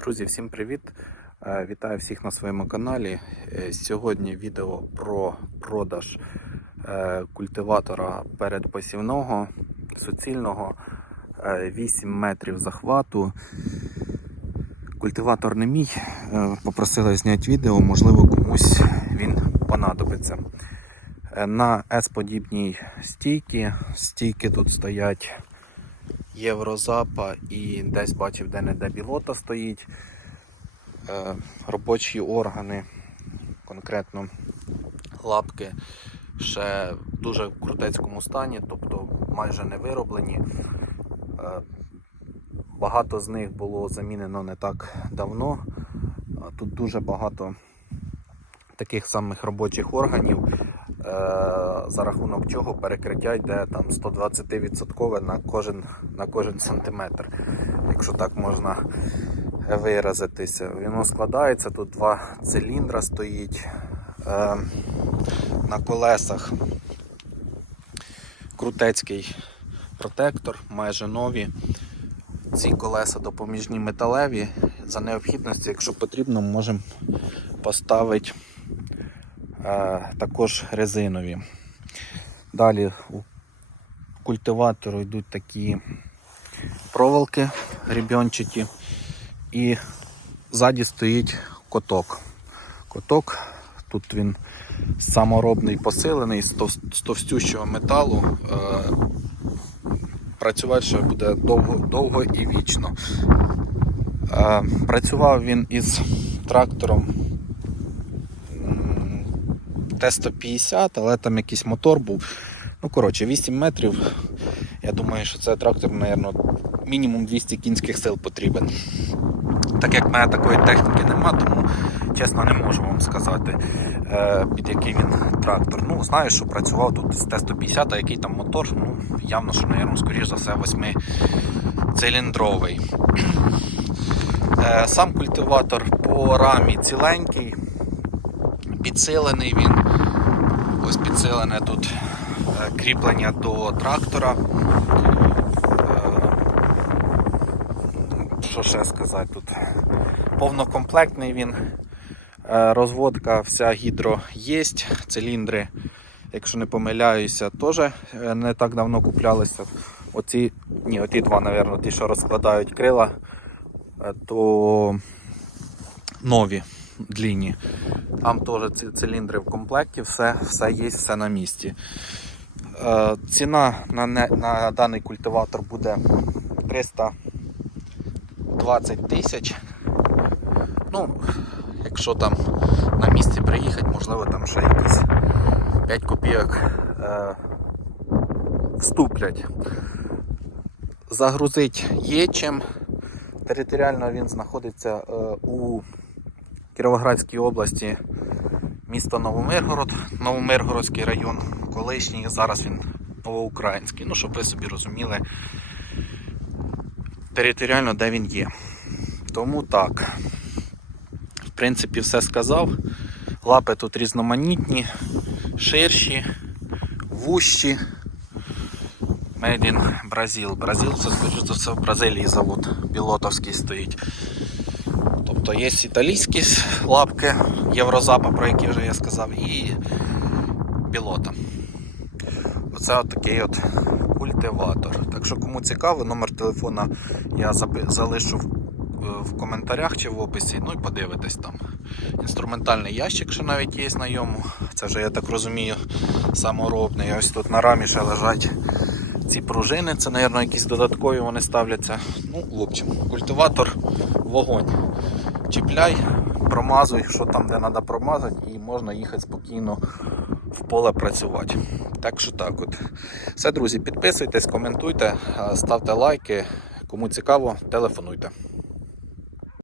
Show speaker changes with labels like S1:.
S1: Друзі, всім привіт! Е, Вітаю всіх на своєму каналі. Е, Сьогодні відео про продаж е, культиватора передпосівного суцільного е, 8 метрів захвату. Культиватор не мій. Попросили зняти відео, можливо, комусь він понадобиться. На S-подібній стійці. Стійки тут стоять Єврозапа і десь бачив, де не де білота стоїть. Е, робочі органи, конкретно лапки, ще в дуже крутецькому стані, тобто майже не вироблені. Е, багато з них було замінено не так давно. Тут дуже багато таких самих робочих органів, е, за рахунок чого перекриття йде там 120% на кожен, на кожен сантиметр, якщо так можна виразитися. Воно складається, тут два циліндра стоїть е, на колесах. Крутецький протектор, майже нові. Ці колеса допоміжні металеві. За необхідності, якщо потрібно, можемо поставити е, також резинові. Далі у культиватору йдуть такі проволоки гребенчаті. І ззаді стоїть коток. Коток, тут він саморобний посилений з тов- товстющого металу. Е, працювати ще буде довго, довго і вічно. Е, працював він із трактором Т-150, але там якийсь мотор був. Ну, коротше, 8 метрів. Я думаю, що це трактор, мабуть, мінімум 200 кінських сил потрібен. Так як в мене такої техніки нема, тому чесно не можу вам сказати, е, під який він трактор. Ну, знаю, що працював тут з Т-150, а який там мотор, ну, явно, що, мабуть, скоріш за все, восьмициліндровий. Е, Сам культиватор по рамі ціленький, підсилений він. Ось підсилене тут е, кріплення до трактора. Е, Що ще сказати тут? Повнокомплектний він. Е, Розводка вся гідро є, циліндри, якщо не помиляюся, теж не так давно куплялися. Оці, ні, оті два, мабуть, ті, що розкладають крила, то нові длінні. Там теж ці циліндри в комплекті, все, все є, все на місці. Е, Ціна на, не- на даний культиватор буде 320 тисяч. Ну, якщо там на місці приїхати, можливо там ще якось 5 копійок е, вступлять. Загрузить є чим. Територіально він знаходиться е, у Кіровоградській області, місто Новомиргород, Новомиргородський район, колишній, зараз він новоукраїнський. Ну, щоб ви собі розуміли територіально, де він є. Тому так. В принципі, все сказав. Лапи тут різноманітні, ширші, вущі. Made in Brazil. Бразил це, скоріш за все, в Бразилії завод білотовський стоїть. Тобто є італійські лапки, Єврозапа, про які вже я сказав, і білота. Оце такий от культиватор. Так що кому цікаво, номер телефона я залишу в, в коментарях чи в описі, ну і подивитесь там. Інструментальний ящик, що навіть є на. Це вже, я так розумію, саморобний. Ось тут на рамі ще лежать ці пружини, це, мабуть, якісь додаткові вони ставляться. Ну, общем, культиватор вогонь. Чіпляй, промазуй, що там, де треба промазати, і можна їхати спокійно в поле працювати. Так що так от. Все, друзі, підписуйтесь, коментуйте, ставте лайки. Кому цікаво, телефонуйте.